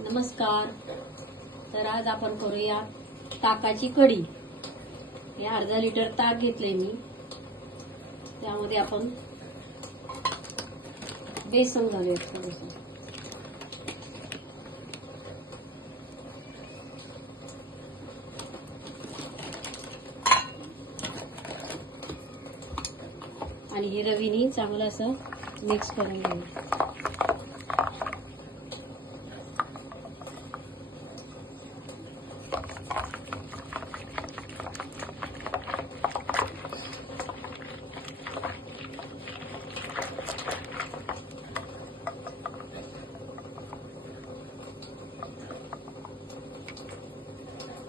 नमस्कार. तर आज आपण करूया ताकाची कढी. हे अर्धा लिटर ताक घेतले मी. त्यामध्ये आपण बेसन घालूया थोडंसं. आणि हे रवीनी चांगलं असं मिक्स करून घेऊया.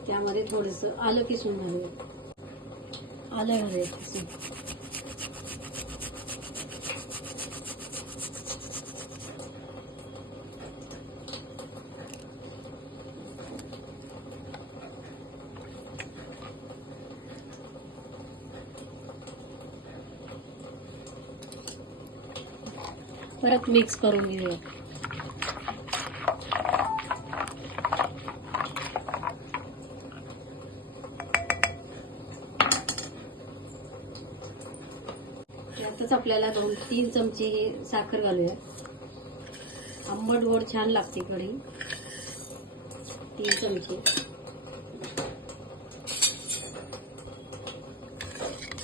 त्यामध्ये थोडंसं आलं किसून घालूया. आलं घालूया किसून. परत मिक्स करून घेऊया. यातच आपल्याला 2-3 चमचे साखर घालूया. आंबट गोड छान लागते कढी. 3 चमचे.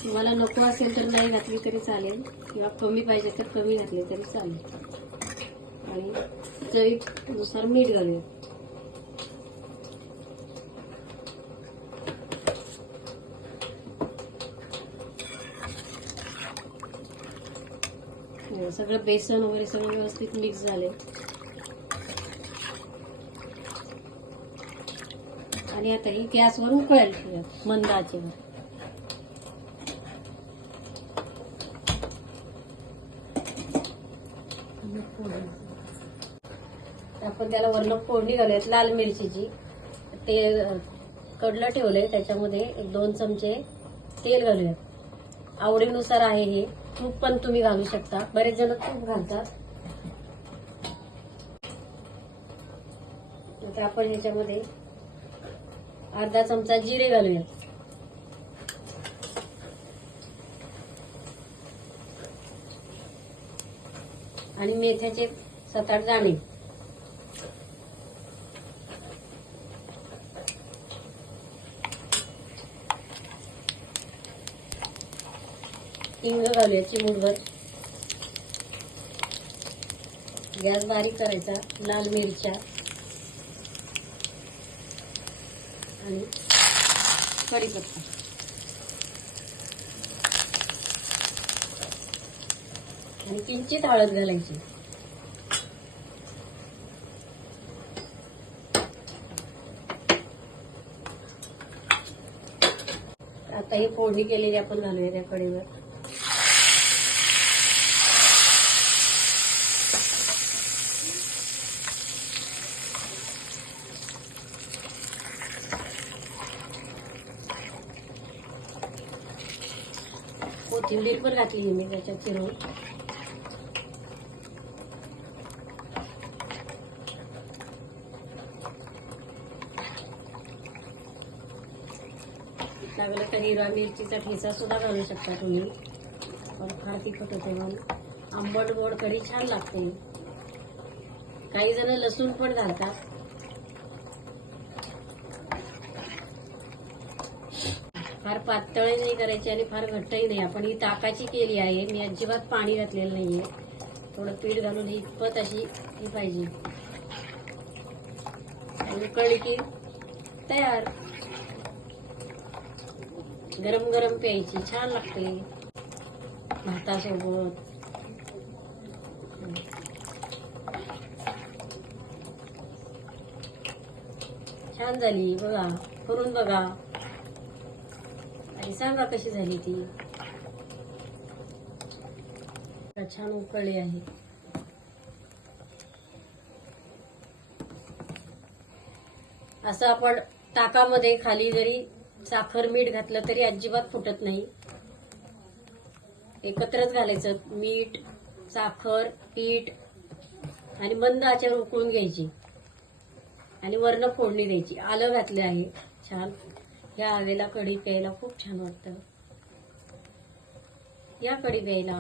तुम्हाला नको असेल तर नाही घातली तरी चालेल, किंवा कमी पाहिजे तर कमी घातले तरी चालेल. आणि चवीनुसार मीठ घालूया. सगळं बेसन वगैरे सगळं व्यवस्थित मिक्स झाले. आणि आता ही गॅसवर उकळायला ठेवूया मंद आचेवर. आपण त्याला वरण फोडणी घालूयात लाल मिरचीची. ते कडलं ठेवलंय, त्याच्यामध्ये 1-2 चमचे तेल घालूयात. आवडीनुसार आहे हे. तूप पण तुम्ही घालू शकता, बरेच जण तूप घालतात. आता आपण ह्याच्यामध्ये अर्धा चमचा जिरे घालूयात. आणि मेथ्याचे 7-8 दाणे. हिंग घालूया चिमूटभर. गॅस बारीक करायचा. लाल मिरच्या आणि कढीपत्ता. आणि किंचित हळद घालायची. आता ही फोडणी केलेली आपण घालूया त्या कढीवर. कोथिंबीर पण घातली मी त्याच्यात चिरून. लागलं तर हिरवा मिरचीचा ठेचा सुद्धा घालू शकता तुम्ही. पण फार तिखट होते म्हणून. आंबट गोड कढी छान लागते. काही जण लसूण पण घालतात. फार पातळही नाही करायची आणि फार घट्टही नाही. आपण ही ताकाची केली आहे. मी अजिबात पाणी घातलेलं नाहीये. थोडं पीठ घालून ही इतपत अशी ही पाहिजे. उकळली की तयार. गरम गरम प्यायची, छान लागते भातासोबत. छान झाली बघा. करून बघा आणि सांगा कशी झाली ती. छान उकळली आहे. असं आपण ताकामध्ये खाली जरी साखर मीठ घातलं तरी अजिबात फुटत नाही. एकत्रच घालायचं. मीठ, साखर, पीठ आणि मंद आचेवर उकळून घ्यायची. आणि वरनं फोडणी द्यायची. आलं घातलं आहे छान. या हवेला कढी प्यायला खूप छान वाटतं. या कढी प्यायला.